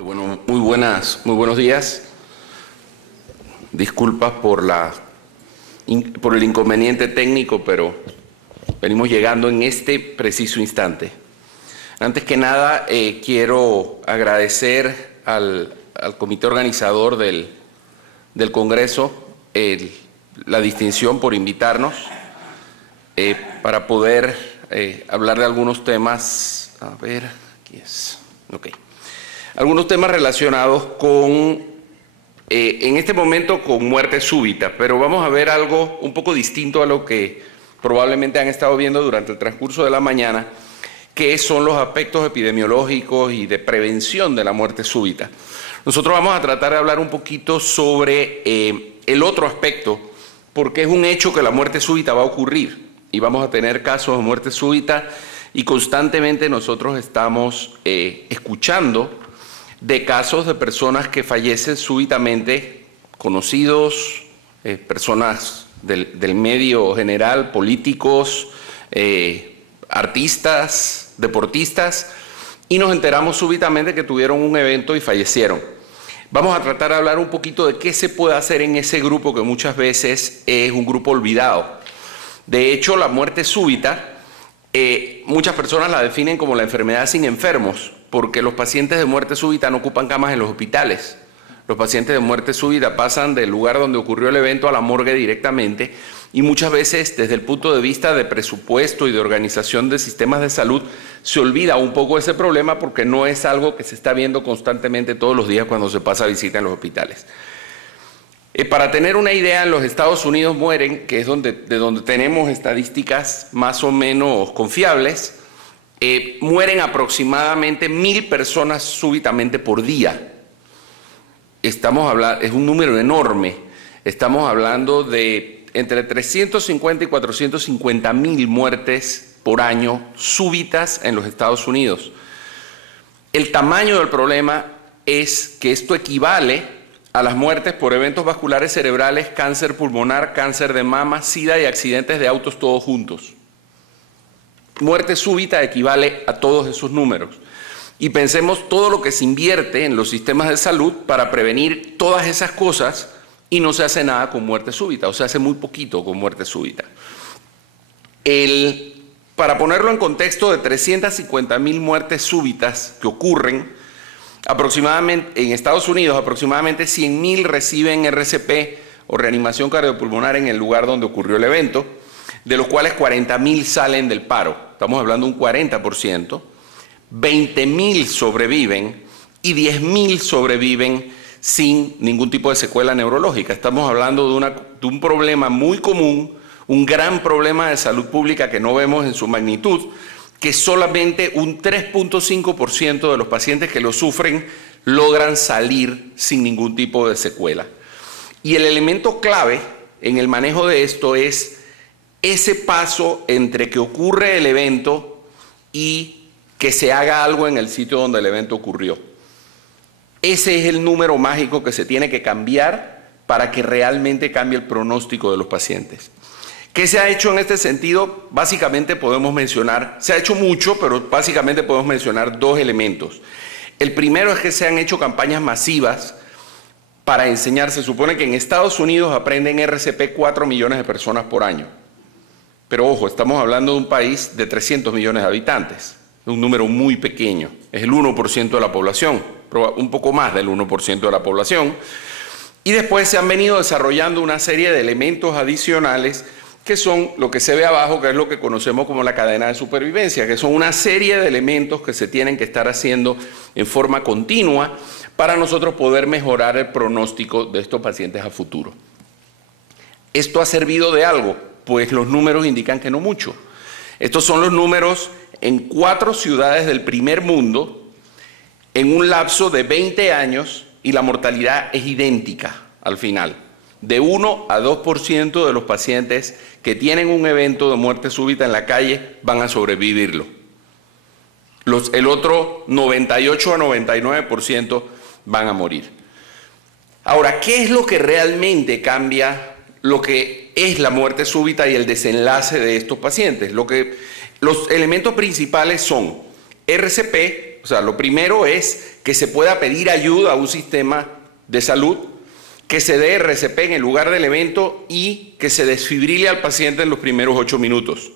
Bueno, muy buenos días. Disculpas por el inconveniente técnico, pero venimos llegando en este preciso instante. Antes que nada, quiero agradecer al comité organizador del Congreso la distinción por invitarnos para poder hablar de algunos temas. A ver, aquí es. Ok. Algunos temas relacionados con, en este momento, con muerte súbita, pero vamos a ver algo un poco distinto a lo que probablemente han estado viendo durante el transcurso de la mañana, que son los aspectos epidemiológicos y de prevención de la muerte súbita. Nosotros vamos a tratar de hablar un poquito sobre el otro aspecto, porque es un hecho que la muerte súbita va a ocurrir y vamos a tener casos de muerte súbita y constantemente nosotros estamos escuchando de casos de personas que fallecen súbitamente, conocidos, personas del medio general, políticos, artistas, deportistas, y nos enteramos súbitamente que tuvieron un evento y fallecieron. Vamos a tratar de hablar un poquito de qué se puede hacer en ese grupo que muchas veces es un grupo olvidado. De hecho, la muerte súbita, muchas personas la definen como la enfermedad sin enfermos, porque los pacientes de muerte súbita no ocupan camas en los hospitales. Los pacientes de muerte súbita pasan del lugar donde ocurrió el evento a la morgue directamente y muchas veces desde el punto de vista de presupuesto y de organización de sistemas de salud se olvida un poco ese problema porque no es algo que se está viendo constantemente todos los días cuando se pasa visita en los hospitales. Para tener una idea, en los Estados Unidos mueren, que es de donde tenemos estadísticas más o menos confiables, mueren aproximadamente 1.000 personas súbitamente por día. Estamos hablando, es un número enorme. Estamos hablando de entre 350 y 450.000 muertes por año súbitas en los Estados Unidos. El tamaño del problema es que esto equivale a las muertes por eventos vasculares cerebrales, cáncer pulmonar, cáncer de mama, SIDA y accidentes de autos todos juntos. Muerte súbita equivale a todos esos números. Y pensemos todo lo que se invierte en los sistemas de salud para prevenir todas esas cosas y no se hace nada con muerte súbita, o se hace muy poquito con muerte súbita. Para ponerlo en contexto, de 350.000 muertes súbitas que ocurren, aproximadamente en Estados Unidos, aproximadamente 100.000 reciben RCP o reanimación cardiopulmonar en el lugar donde ocurrió el evento, de los cuales 40.000 salen del paro. Estamos hablando de un 40%. 20.000 sobreviven y 10.000 sobreviven sin ningún tipo de secuela neurológica. Estamos hablando de un problema muy común, un gran problema de salud pública que no vemos en su magnitud, que solamente un 3.5% de los pacientes que lo sufren logran salir sin ningún tipo de secuela. Y el elemento clave en el manejo de esto es ese paso entre que ocurre el evento y que se haga algo en el sitio donde el evento ocurrió. Ese es el número mágico que se tiene que cambiar para que realmente cambie el pronóstico de los pacientes. ¿Qué se ha hecho en este sentido? Básicamente podemos mencionar, se ha hecho mucho, pero básicamente podemos mencionar dos elementos. El primero es que se han hecho campañas masivas para enseñar. Se supone que en Estados Unidos aprenden RCP 4 millones de personas por año. Pero ojo, estamos hablando de un país de 300 millones de habitantes, un número muy pequeño, es el 1% de la población, un poco más del 1% de la población. Y después se han venido desarrollando una serie de elementos adicionales que son lo que se ve abajo, que es lo que conocemos como la cadena de supervivencia, que son una serie de elementos que se tienen que estar haciendo en forma continua para nosotros poder mejorar el pronóstico de estos pacientes a futuro. ¿Esto ha servido de algo? Pues los números indican que no mucho. Estos son los números en 4 ciudades del primer mundo en un lapso de 20 años y la mortalidad es idéntica al final. De 1 a 2% de los pacientes que tienen un evento de muerte súbita en la calle van a sobrevivirlo. El otro 98 a 99% van a morir. Ahora, ¿qué es lo que realmente cambia lo que es la muerte súbita y el desenlace de estos pacientes? Los elementos principales son RCP, O sea, lo primero es que se pueda pedir ayuda a un sistema de salud, que se dé RCP en el lugar del evento y que se desfibrile al paciente en los primeros 8 minutos.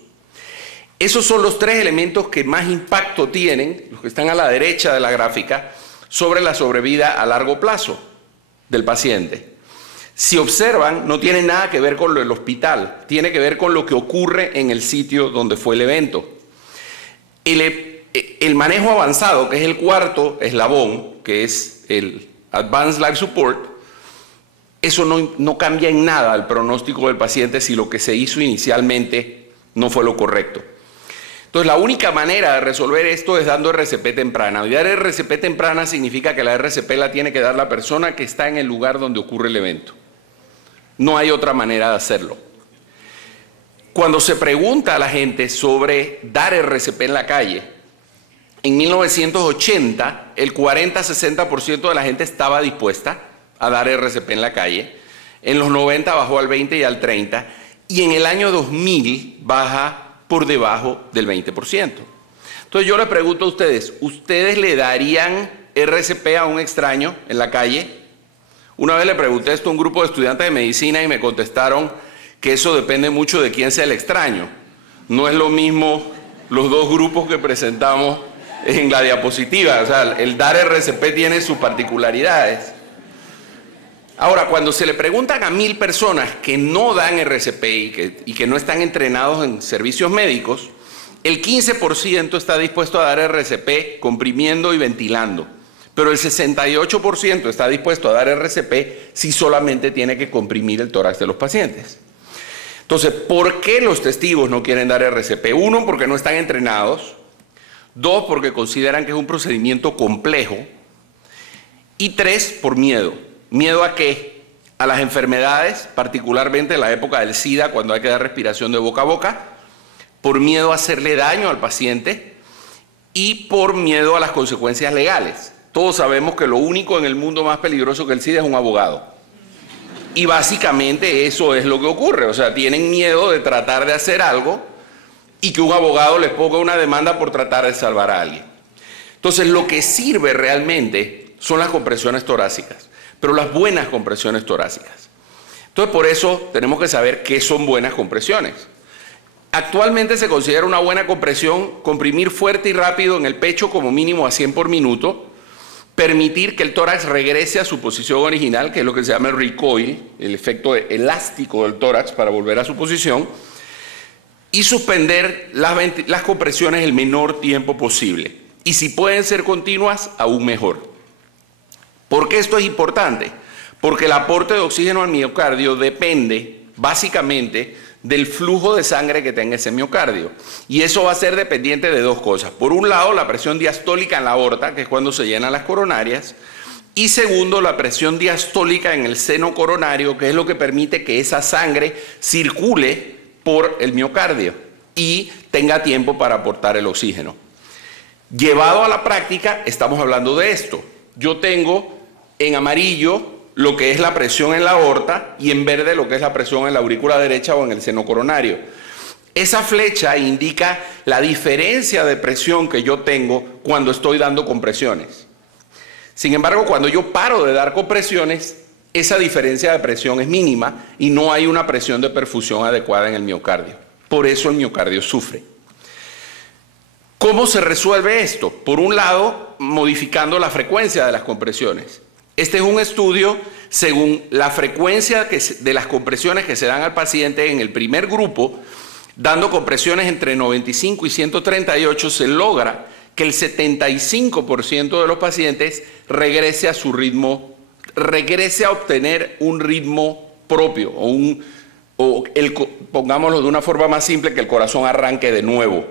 Esos son los 3 elementos que más impacto tienen, los que están a la derecha de la gráfica, sobre la sobrevida a largo plazo del paciente. Si observan, no tiene nada que ver con lo del hospital, tiene que ver con lo que ocurre en el sitio donde fue el evento. El manejo avanzado, que es el cuarto eslabón, que es el Advanced Life Support, eso no cambia en nada el pronóstico del paciente si lo que se hizo inicialmente no fue lo correcto. Entonces, la única manera de resolver esto es dando RCP temprana. Y dar RCP temprana significa que la RCP la tiene que dar la persona que está en el lugar donde ocurre el evento. No hay otra manera de hacerlo. Cuando se pregunta a la gente sobre dar RCP en la calle, en 1980 el 40-60% de la gente estaba dispuesta a dar RCP en la calle. En los 90 bajó al 20 y al 30, y en el año 2000 baja por debajo del 20%. Entonces yo le pregunto a ustedes, ¿ustedes le darían RCP a un extraño en la calle? Una vez le pregunté esto a un grupo de estudiantes de medicina y me contestaron que eso depende mucho de quién sea el extraño. No es lo mismo los 2 grupos que presentamos en la diapositiva. O sea, el dar RCP tiene sus particularidades. Ahora, cuando se le preguntan a 1000 personas que no dan RCP y que no están entrenados en servicios médicos, el 15% está dispuesto a dar RCP comprimiendo y ventilando, pero el 68% está dispuesto a dar RCP si solamente tiene que comprimir el tórax de los pacientes. Entonces, ¿por qué los testigos no quieren dar RCP? 1, porque no están entrenados. 2, porque consideran que es un procedimiento complejo. Y 3, por miedo. ¿Miedo a qué? A las enfermedades, particularmente en la época del SIDA, cuando hay que dar respiración de boca a boca, por miedo a hacerle daño al paciente y por miedo a las consecuencias legales. Todos sabemos que lo único en el mundo más peligroso que el SIDA es un abogado. Y básicamente eso es lo que ocurre. O sea, tienen miedo de tratar de hacer algo y que un abogado les ponga una demanda por tratar de salvar a alguien. Entonces, lo que sirve realmente son las compresiones torácicas, pero las buenas compresiones torácicas. Entonces, por eso tenemos que saber qué son buenas compresiones. Actualmente se considera una buena compresión comprimir fuerte y rápido en el pecho como mínimo a 100 por minuto, permitir que el tórax regrese a su posición original, que es lo que se llama el recoil, el efecto elástico del tórax para volver a su posición, y suspender las compresiones el menor tiempo posible. Y si pueden ser continuas, aún mejor. ¿Por qué esto es importante? Porque el aporte de oxígeno al miocardio depende básicamente del flujo de sangre que tenga ese miocardio. Y eso va a ser dependiente de 2 cosas. Por un lado, la presión diastólica en la aorta, que es cuando se llenan las coronarias. Y segundo, la presión diastólica en el seno coronario, que es lo que permite que esa sangre circule por el miocardio y tenga tiempo para aportar el oxígeno. Llevado a la práctica, estamos hablando de esto. Yo tengo en amarillo lo que es la presión en la aorta y en verde lo que es la presión en la aurícula derecha o en el seno coronario. Esa flecha indica la diferencia de presión que yo tengo cuando estoy dando compresiones. Sin embargo, cuando yo paro de dar compresiones, esa diferencia de presión es mínima y no hay una presión de perfusión adecuada en el miocardio. Por eso el miocardio sufre. ¿Cómo se resuelve esto? Por un lado, modificando la frecuencia de las compresiones. Este es un estudio según la frecuencia de las compresiones que se dan al paciente en el primer grupo, dando compresiones entre 95 y 138, se logra que el 75% de los pacientes regrese a su ritmo, regrese a obtener un ritmo propio, pongámoslo de una forma más simple, que el corazón arranque de nuevo.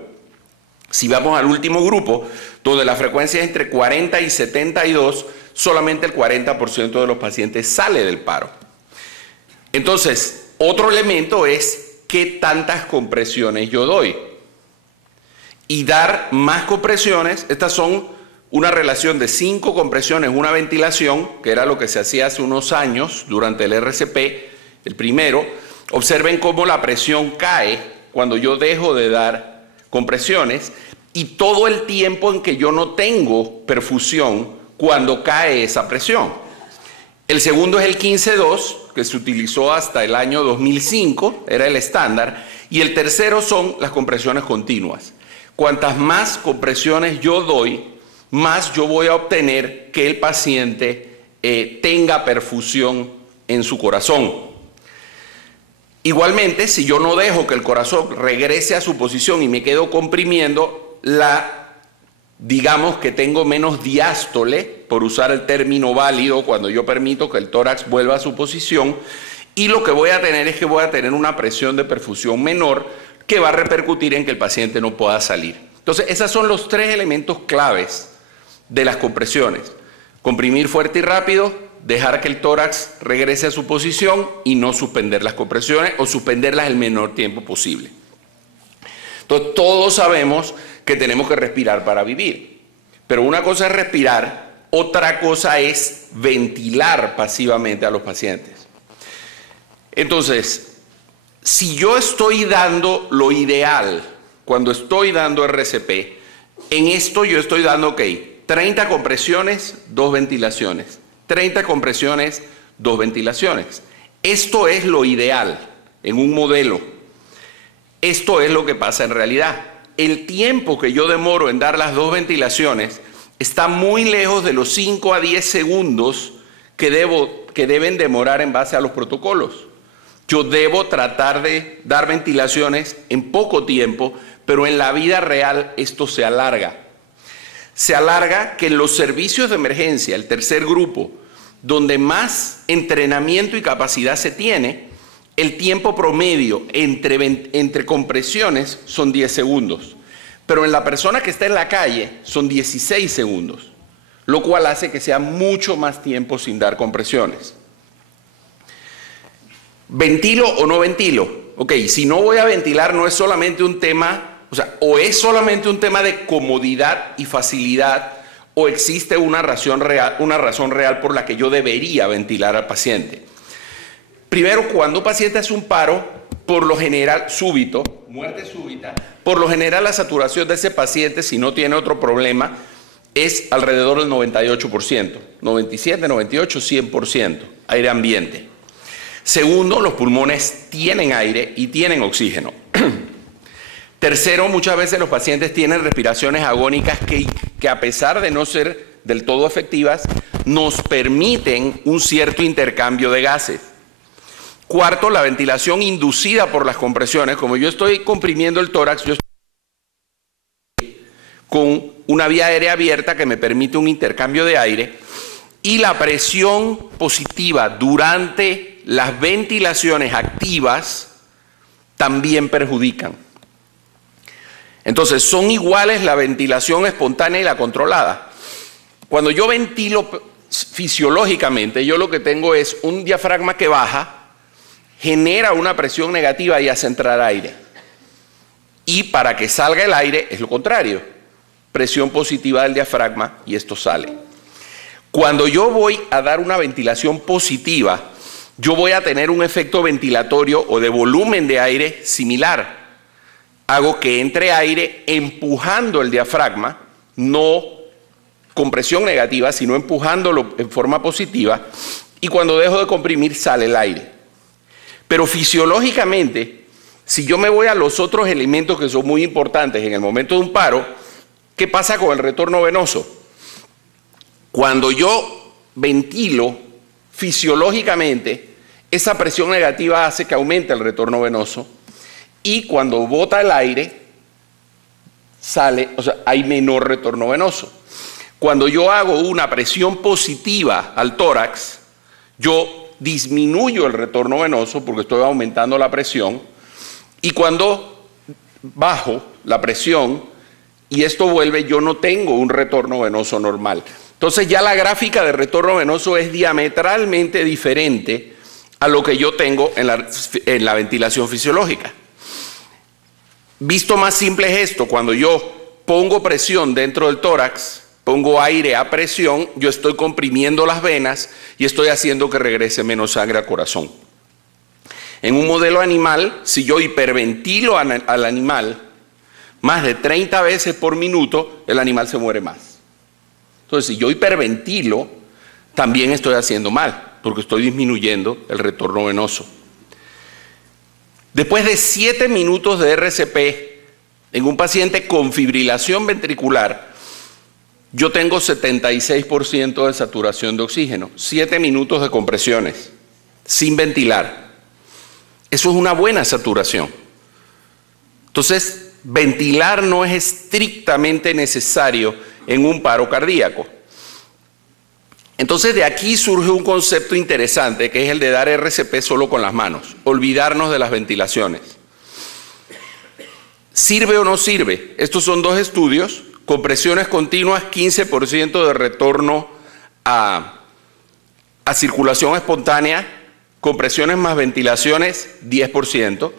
Si vamos al último grupo, donde la frecuencia es entre 40 y 72, solamente el 40% de los pacientes sale del paro. Entonces, otro elemento es qué tantas compresiones yo doy. Y dar más compresiones, estas son una relación de 5 compresiones, una ventilación, que era lo que se hacía hace unos años durante el RCP, el primero. Observen cómo la presión cae cuando yo dejo de dar compresiones, y todo el tiempo en que yo no tengo perfusión cuando cae esa presión. El segundo es el 15-2, que se utilizó hasta el año 2005, era el estándar, y el tercero son las compresiones continuas. Cuantas más compresiones yo doy, más yo voy a obtener que el paciente tenga perfusión en su corazón. Igualmente, si yo no dejo que el corazón regrese a su posición y me quedo comprimiendo, digamos que tengo menos diástole, por usar el término válido, cuando yo permito que el tórax vuelva a su posición, y lo que voy a tener es que voy a tener una presión de perfusión menor que va a repercutir en que el paciente no pueda salir. Entonces, esos son los tres elementos claves de las compresiones: comprimir fuerte y rápido, dejar que el tórax regrese a su posición y no suspender las compresiones o suspenderlas el menor tiempo posible. Entonces, todos sabemos que tenemos que respirar para vivir, pero una cosa es respirar, otra cosa es ventilar pasivamente a los pacientes. Entonces, si yo estoy dando lo ideal, cuando estoy dando RCP, en esto yo estoy dando, 30 compresiones, 2 ventilaciones. 30 compresiones, 2 ventilaciones. Esto es lo ideal en un modelo. Esto es lo que pasa en realidad. El tiempo que yo demoro en dar las 2 ventilaciones está muy lejos de los 5 a 10 segundos que deben demorar en base a los protocolos. Yo debo tratar de dar ventilaciones en poco tiempo, pero en la vida real esto se alarga. Se alarga que en los servicios de emergencia, el tercer grupo, donde más entrenamiento y capacidad se tiene, el tiempo promedio entre compresiones son 10 segundos. Pero en la persona que está en la calle son 16 segundos, lo cual hace que sea mucho más tiempo sin dar compresiones. ¿Ventilo o no ventilo? Ok, si no voy a ventilar no es solamente un tema, o es solamente un tema de comodidad y facilidad, o existe una razón real por la que yo debería ventilar al paciente. Primero, cuando un paciente hace un paro, por lo general súbito, muerte súbita, por lo general la saturación de ese paciente, si no tiene otro problema, es alrededor del 98%, 97, 98, 100%, aire ambiente. Segundo, los pulmones tienen aire y tienen oxígeno. Tercero, muchas veces los pacientes tienen respiraciones agónicas que a pesar de no ser del todo efectivas, nos permiten un cierto intercambio de gases. Cuarto, la ventilación inducida por las compresiones. Como yo estoy comprimiendo el tórax, yo estoy con una vía aérea abierta que me permite un intercambio de aire, y la presión positiva durante las ventilaciones activas también perjudican. Entonces, son iguales la ventilación espontánea y la controlada. Cuando yo ventilo fisiológicamente, yo lo que tengo es un diafragma que baja, genera una presión negativa y hace entrar aire. Y para que salga el aire es lo contrario, presión positiva del diafragma y esto sale. Cuando yo voy a dar una ventilación positiva, yo voy a tener un efecto ventilatorio o de volumen de aire similar. Hago que entre aire empujando el diafragma, no con presión negativa, sino empujándolo en forma positiva, y cuando dejo de comprimir sale el aire. Pero fisiológicamente, si yo me voy a los otros elementos que son muy importantes en el momento de un paro, ¿qué pasa con el retorno venoso? Cuando yo ventilo fisiológicamente, esa presión negativa hace que aumente el retorno venoso, y cuando bota el aire, hay menor retorno venoso. Cuando yo hago una presión positiva al tórax, yo disminuyo el retorno venoso porque estoy aumentando la presión, y cuando bajo la presión y esto vuelve, yo no tengo un retorno venoso normal. Entonces ya la gráfica de retorno venoso es diametralmente diferente a lo que yo tengo en la ventilación fisiológica. Visto más simple es esto: cuando yo pongo presión dentro del tórax, pongo aire a presión, yo estoy comprimiendo las venas y estoy haciendo que regrese menos sangre al corazón. En un modelo animal, si yo hiperventilo al animal, más de 30 veces por minuto, el animal se muere más. Entonces, si yo hiperventilo, también estoy haciendo mal, porque estoy disminuyendo el retorno venoso. Después de 7 minutos de RCP en un paciente con fibrilación ventricular, yo tengo 76% de saturación de oxígeno, 7 minutos de compresiones, sin ventilar. Eso es una buena saturación. Entonces, ventilar no es estrictamente necesario en un paro cardíaco. Entonces, de aquí surge un concepto interesante, que es el de dar RCP solo con las manos, olvidarnos de las ventilaciones. ¿Sirve o no sirve? Estos son 2 estudios, compresiones continuas, 15% de retorno a circulación espontánea, compresiones más ventilaciones, 10%.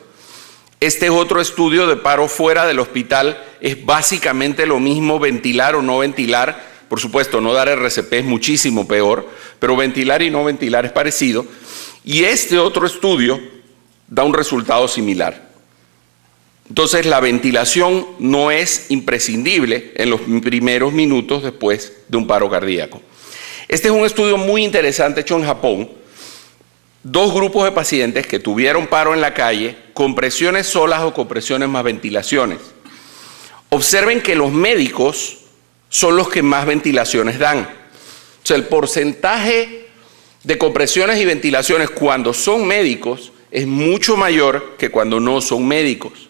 Este es otro estudio de paro fuera del hospital, es básicamente lo mismo ventilar o no ventilar. Por supuesto, no dar RCP es muchísimo peor, pero ventilar y no ventilar es parecido. Y este otro estudio da un resultado similar. Entonces, la ventilación no es imprescindible en los primeros minutos después de un paro cardíaco. Este es un estudio muy interesante hecho en Japón. 2 grupos de pacientes que tuvieron paro en la calle, compresiones solas o compresiones más ventilaciones. Observen que los médicos son los que más ventilaciones dan. O sea, el porcentaje de compresiones y ventilaciones cuando son médicos es mucho mayor que cuando no son médicos.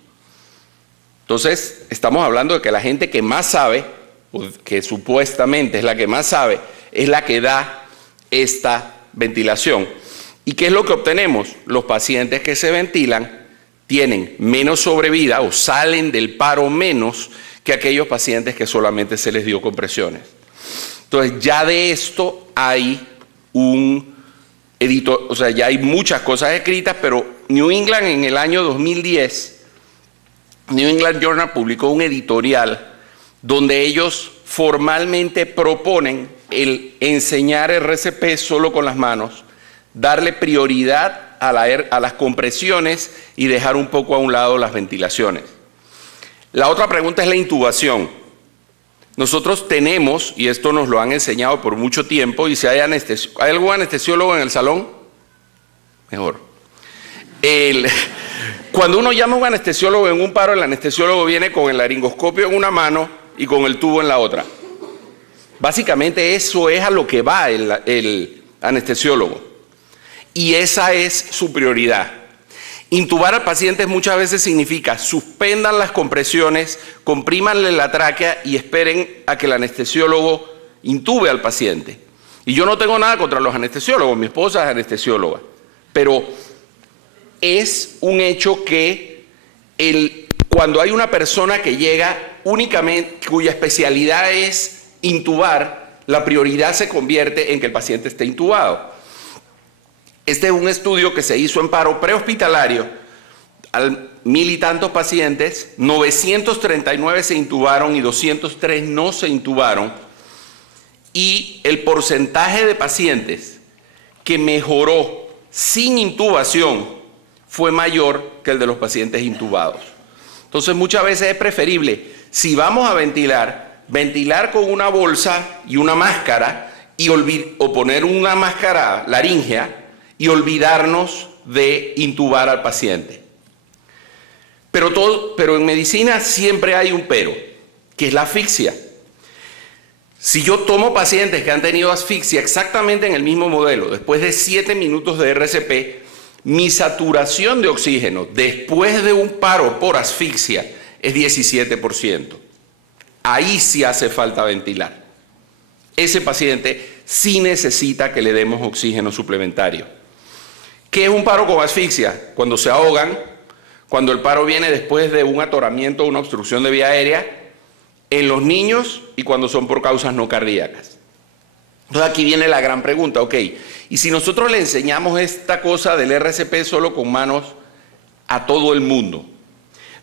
Entonces, estamos hablando de que la gente que más sabe, o que supuestamente es la que más sabe, es la que da esta ventilación. ¿Y qué es lo que obtenemos? Los pacientes que se ventilan tienen menos sobrevida o salen del paro menos que aquellos pacientes que solamente se les dio compresiones. Entonces, ya de esto hay ya hay muchas cosas escritas, pero New England en el año 2010, New England Journal publicó un editorial donde ellos formalmente proponen el enseñar RCP solo con las manos, darle prioridad a las compresiones y dejar un poco a un lado las ventilaciones. La otra pregunta es la intubación. Nosotros tenemos, y esto nos lo han enseñado por mucho tiempo, y si hay algún anestesiólogo en el salón, mejor. Cuando uno llama a un anestesiólogo en un paro, el anestesiólogo viene con el laringoscopio en una mano y con el tubo en la otra. Básicamente eso es a lo que va el anestesiólogo. Y esa es su prioridad. Intubar al paciente muchas veces significa suspendan las compresiones, comprímanle la tráquea y esperen a que el anestesiólogo intube al paciente. Y yo no tengo nada contra los anestesiólogos, mi esposa es anestesióloga, pero es un hecho que cuando hay una persona que llega únicamente, cuya especialidad es intubar, la prioridad se convierte en que el paciente esté intubado. Este es un estudio que se hizo en paro prehospitalario, al 1000 y tantos pacientes, 939 se intubaron y 203 no se intubaron, y el porcentaje de pacientes que mejoró sin intubación fue mayor que el de los pacientes intubados. Entonces, muchas veces es preferible, si vamos a ventilar con una bolsa y una máscara, o poner una máscara laríngea, y olvidarnos de intubar al paciente. Pero en medicina siempre hay un pero, que es la asfixia. Si yo tomo pacientes que han tenido asfixia exactamente en el mismo modelo, después de 7 minutos de RCP, mi saturación de oxígeno después de un paro por asfixia es 17%. Ahí sí hace falta ventilar. Ese paciente sí necesita que le demos oxígeno suplementario. ¿Qué es un paro con asfixia? Cuando se ahogan, cuando el paro viene después de un atoramiento o una obstrucción de vía aérea, en los niños y cuando son por causas no cardíacas. Entonces aquí viene la gran pregunta, ok, y si nosotros le enseñamos esta cosa del RCP solo con manos a todo el mundo,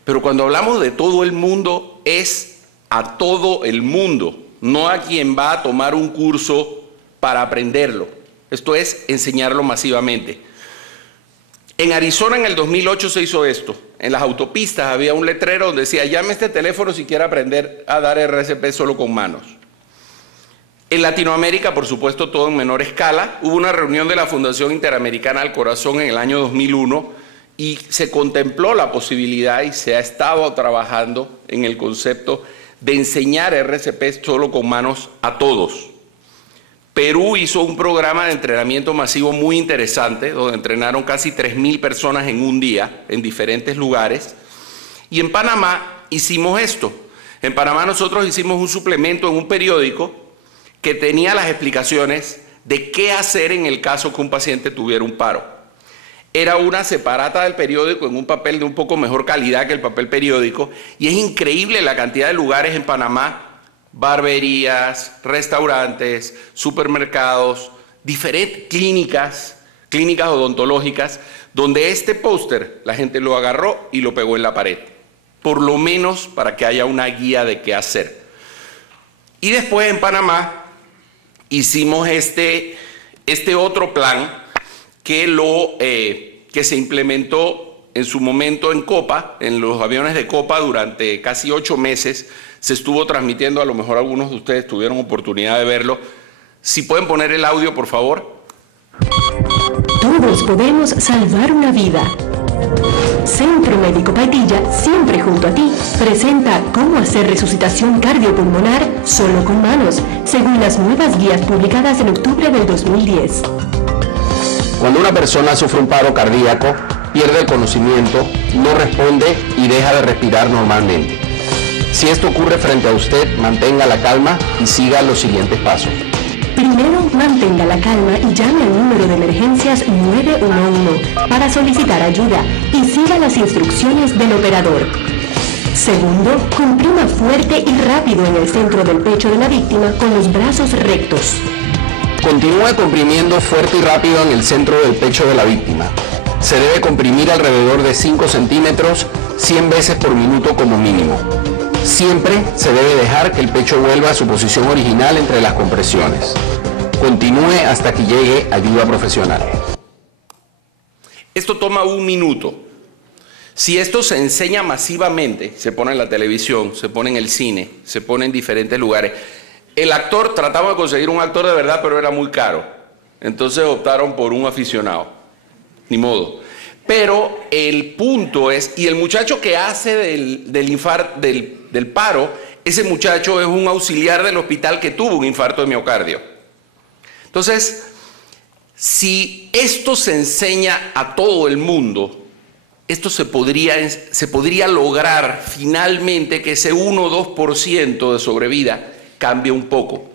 pero cuando hablamos de todo el mundo es a todo el mundo, no a quien va a tomar un curso para aprenderlo, esto es enseñarlo masivamente. En Arizona en el 2008 se hizo esto. En las autopistas había un letrero donde decía, llame a este teléfono si quiere aprender a dar RCP solo con manos. En Latinoamérica, por supuesto, todo en menor escala. Hubo una reunión de la Fundación Interamericana del Corazón en el año 2001 y se contempló la posibilidad y se ha estado trabajando en el concepto de enseñar RCP solo con manos a todos. Perú hizo un programa de entrenamiento masivo muy interesante, donde entrenaron casi 3.000 personas en un día, en diferentes lugares. Y en Panamá hicimos esto. En Panamá nosotros hicimos un suplemento en un periódico que tenía las explicaciones de qué hacer en el caso que un paciente tuviera un paro. Era una separata del periódico en un papel de un poco mejor calidad que el papel periódico, y es increíble la cantidad de lugares en Panamá, barberías, restaurantes, supermercados, diferentes clínicas odontológicas, donde este póster la gente lo agarró y lo pegó en la pared, por lo menos para que haya una guía de qué hacer. Y después en Panamá hicimos este otro plan que se implementó en su momento en Copa, en los aviones de Copa durante casi 8 meses. Se estuvo transmitiendo, a lo mejor algunos de ustedes tuvieron oportunidad de verlo. Si pueden poner el audio, por favor. Todos podemos salvar una vida. Centro Médico Paitilla, siempre junto a ti, presenta cómo hacer resucitación cardiopulmonar solo con manos, según las nuevas guías publicadas en octubre del 2010. Cuando una persona sufre un paro cardíaco, pierde el conocimiento, no responde y deja de respirar normalmente. Si esto ocurre frente a usted, mantenga la calma y siga los siguientes pasos. Primero, mantenga la calma y llame al número de emergencias 911 para solicitar ayuda y siga las instrucciones del operador. Segundo, comprima fuerte y rápido en el centro del pecho de la víctima con los brazos rectos. Continúe comprimiendo fuerte y rápido en el centro del pecho de la víctima. Se debe comprimir alrededor de 5 centímetros 100 veces por minuto como mínimo. Siempre se debe dejar que el pecho vuelva a su posición original entre las compresiones. Continúe hasta que llegue ayuda profesional. Esto toma 1 minuto. Si esto se enseña masivamente, se pone en la televisión, se pone en el cine, se pone en diferentes lugares. El actor, tratamos de conseguir un actor de verdad, pero era muy caro. Entonces optaron por un aficionado. Ni modo. Pero el punto es, y el muchacho que hace del paro, ese muchacho es un auxiliar del hospital que tuvo un infarto de miocardio. Entonces, si esto se enseña a todo el mundo, esto se podría lograr finalmente que ese 1 o 2% de sobrevida cambie un poco.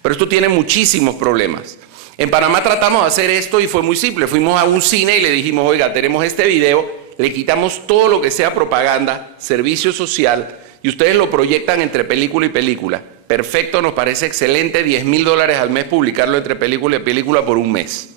Pero esto tiene muchísimos problemas. En Panamá tratamos de hacer esto y fue muy simple. Fuimos a un cine y le dijimos, oiga, tenemos este video, le quitamos todo lo que sea propaganda, servicio social, y ustedes lo proyectan entre película y película. Perfecto, nos parece excelente, $10,000 al mes publicarlo entre película y película por un mes.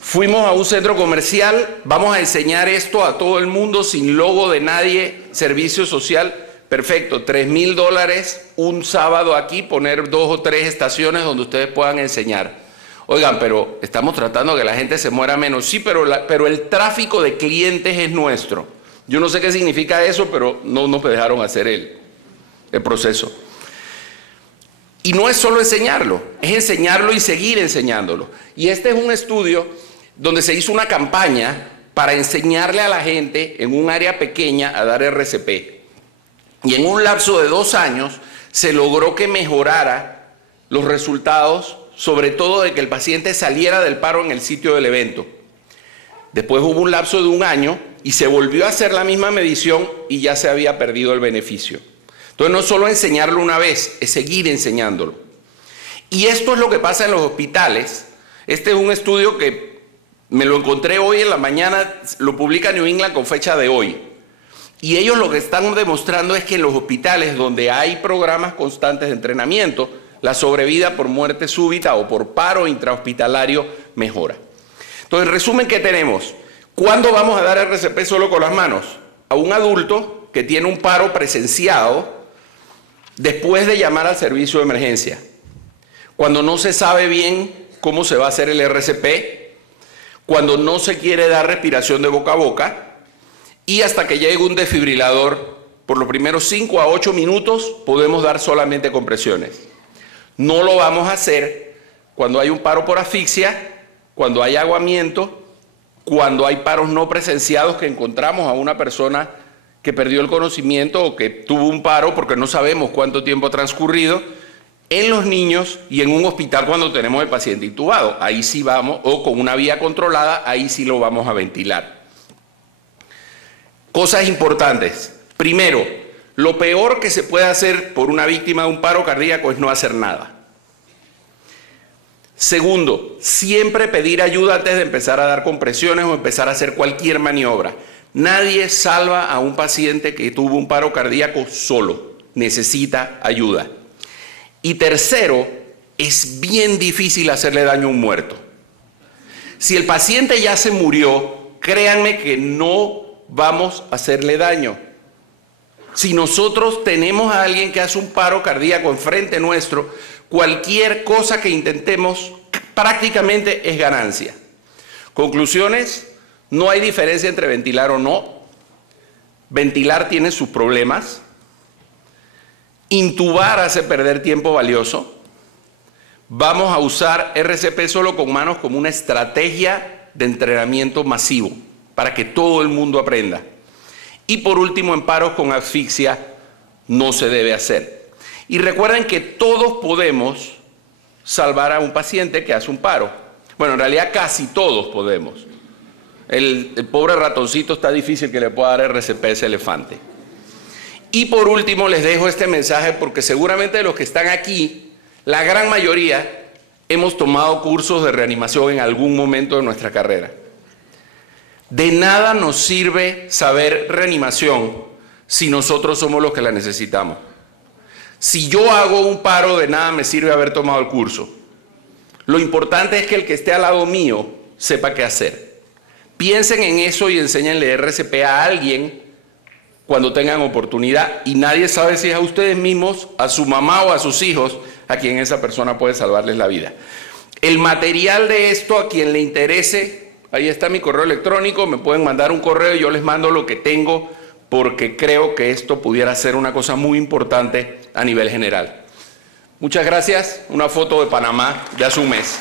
Fuimos a un centro comercial, vamos a enseñar esto a todo el mundo sin logo de nadie, servicio social. Perfecto, $3,000 un sábado aquí, poner 2 o 3 estaciones donde ustedes puedan enseñar. Oigan, pero estamos tratando de que la gente se muera menos. Sí, pero el tráfico de clientes es nuestro. Yo no sé qué significa eso, pero no nos dejaron hacer el proceso. Y no es solo enseñarlo, es enseñarlo y seguir enseñándolo. Y este es un estudio donde se hizo una campaña para enseñarle a la gente en un área pequeña a dar RCP. Y en un lapso de 2 años se logró que mejorara los resultados, sobre todo de que el paciente saliera del paro en el sitio del evento. Después hubo un lapso de 1 año y se volvió a hacer la misma medición y ya se había perdido el beneficio. Entonces no solo enseñarlo una vez, es seguir enseñándolo. Y esto es lo que pasa en los hospitales. Este es un estudio que me lo encontré hoy en la mañana, lo publica New England con fecha de hoy. Y ellos lo que están demostrando es que en los hospitales donde hay programas constantes de entrenamiento, la sobrevida por muerte súbita o por paro intrahospitalario mejora. Entonces, en resumen, ¿qué tenemos? ¿Cuándo vamos a dar RCP solo con las manos? A un adulto que tiene un paro presenciado después de llamar al servicio de emergencia. Cuando no se sabe bien cómo se va a hacer el RCP, cuando no se quiere dar respiración de boca a boca, y hasta que llegue un desfibrilador, por los primeros 5 a 8 minutos podemos dar solamente compresiones. No lo vamos a hacer cuando hay un paro por asfixia, cuando hay aguamiento, cuando hay paros no presenciados que encontramos a una persona que perdió el conocimiento o que tuvo un paro porque no sabemos cuánto tiempo ha transcurrido, en los niños y en un hospital cuando tenemos el paciente intubado. Ahí sí vamos, o con una vía controlada, ahí sí lo vamos a ventilar. Cosas importantes. Primero, lo peor que se puede hacer por una víctima de un paro cardíaco es no hacer nada. Segundo, siempre pedir ayuda antes de empezar a dar compresiones o empezar a hacer cualquier maniobra. Nadie salva a un paciente que tuvo un paro cardíaco solo. Necesita ayuda. Y tercero, es bien difícil hacerle daño a un muerto. Si el paciente ya se murió, créanme que no vamos a hacerle daño. Si nosotros tenemos a alguien que hace un paro cardíaco enfrente nuestro, cualquier cosa que intentemos prácticamente es ganancia. Conclusiones, no hay diferencia entre ventilar o no. Ventilar tiene sus problemas. Intubar hace perder tiempo valioso. Vamos a usar RCP solo con manos como una estrategia de entrenamiento masivo para que todo el mundo aprenda. Y por último, en paros con asfixia no se debe hacer. Y recuerden que todos podemos salvar a un paciente que hace un paro. Bueno, en realidad casi todos podemos. El pobre ratoncito está difícil que le pueda dar RCP a ese elefante. Y por último les dejo este mensaje porque seguramente de los que están aquí, la gran mayoría hemos tomado cursos de reanimación en algún momento de nuestra carrera. De nada nos sirve saber reanimación si nosotros somos los que la necesitamos. Si yo hago un paro, de nada me sirve haber tomado el curso. Lo importante es que el que esté al lado mío sepa qué hacer. Piensen en eso y enséñenle RCP a alguien cuando tengan oportunidad, y nadie sabe si es a ustedes mismos, a su mamá o a sus hijos, a quien esa persona puede salvarles la vida. El material de esto, a quien le interese, ahí está mi correo electrónico, me pueden mandar un correo y yo les mando lo que tengo, porque creo que esto pudiera ser una cosa muy importante a nivel general. Muchas gracias. Una foto de Panamá de hace un mes.